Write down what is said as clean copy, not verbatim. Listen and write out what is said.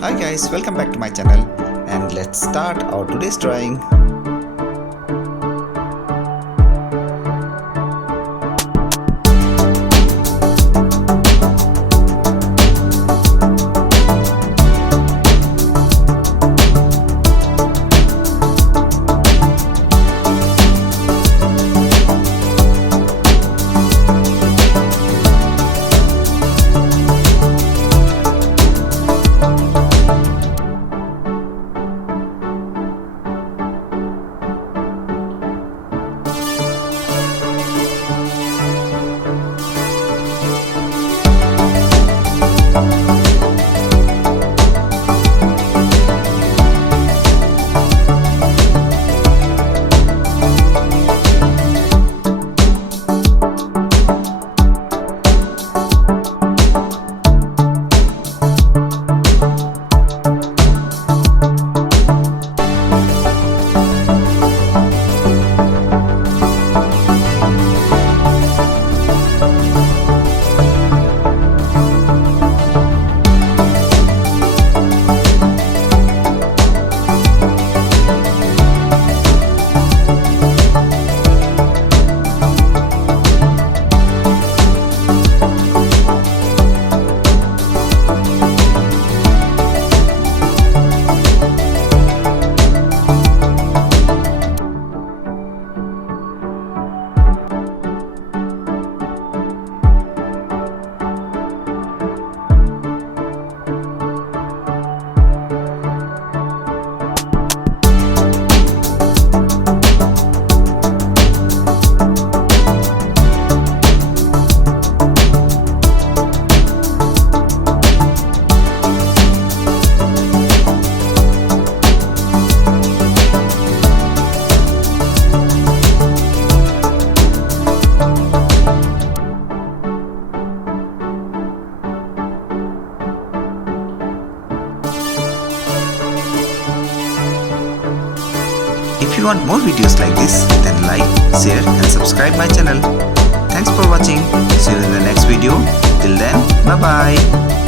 Hi guys, welcome back to my channel and let's start our today's drawing. If you want more videos like this, then like, share and subscribe my channel. Thanks for watching. See you in the next video. Till then, bye bye.